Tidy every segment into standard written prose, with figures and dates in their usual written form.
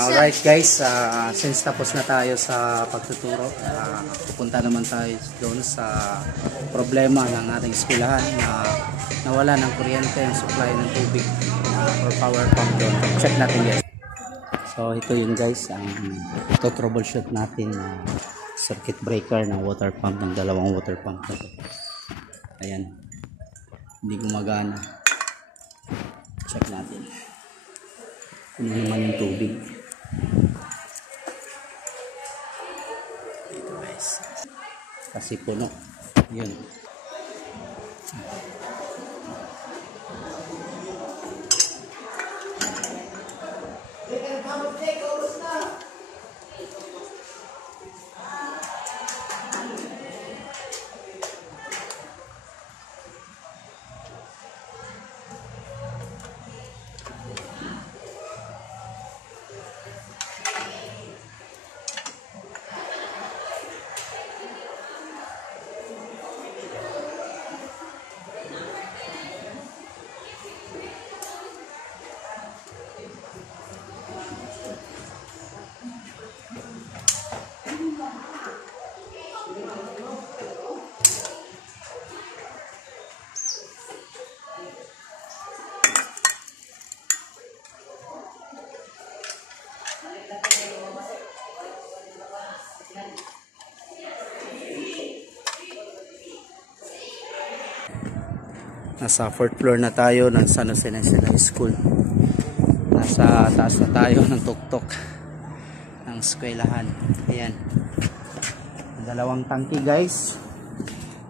Alright guys, since tapos na tayo sa pagtuturo, pupunta naman tayo doon sa problema ng ating eskwelahan na nawala ng kuryente ang supply ng tubig or power pump doon. Check natin guys. So ito yun guys, ito troubleshoot natin circuit breaker ng water pump, ng dalawang water pump na ito. Ayan, hindi gumagana. Check natin kung naman yung tubig. Ito guys, kasi puno yun. Nasa 4th floor na tayo ng San Jose National School. Nasa taas na tayo ng tuktok ng eskwelahan. Ayan, dalawang tangke guys,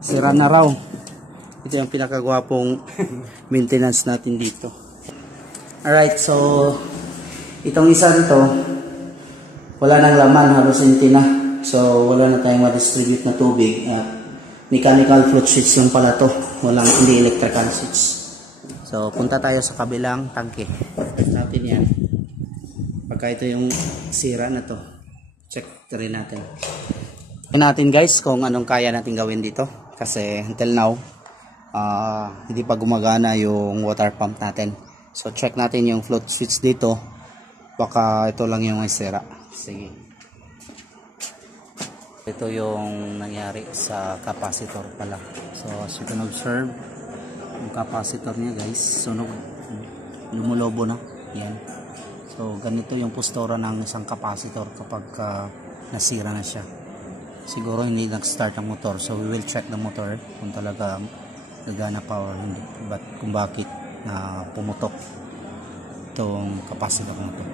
sira na raw. Ito yung pinakagwapong maintenance natin dito. Alright, so itong isa nito wala nang laman, halos empty na. So wala na tayong ma-distribute na tubig. Mechanical float switch yung pala to, walang, hindi electrical switch. So punta tayo sa kabilang tangke, check natin yan. Pagka ito yung sira na to, check rin natin. Check natin guys kung anong kaya natin gawin dito, kasi until now hindi pa gumagana yung water pump natin. So check natin yung float switch dito, baka ito lang yung may sira. Sige, ito yung nangyari sa capacitor pala. So as you can observe, yung capacitor niya guys, sunog, lumulobo na yan. So ganito yung postura ng isang capacitor kapag nasira na siya. Siguro hindi nag-start ang motor, so we will check the motor kung talaga nagana power, hindi, but kung bakit na pumutok itong capacitor na to.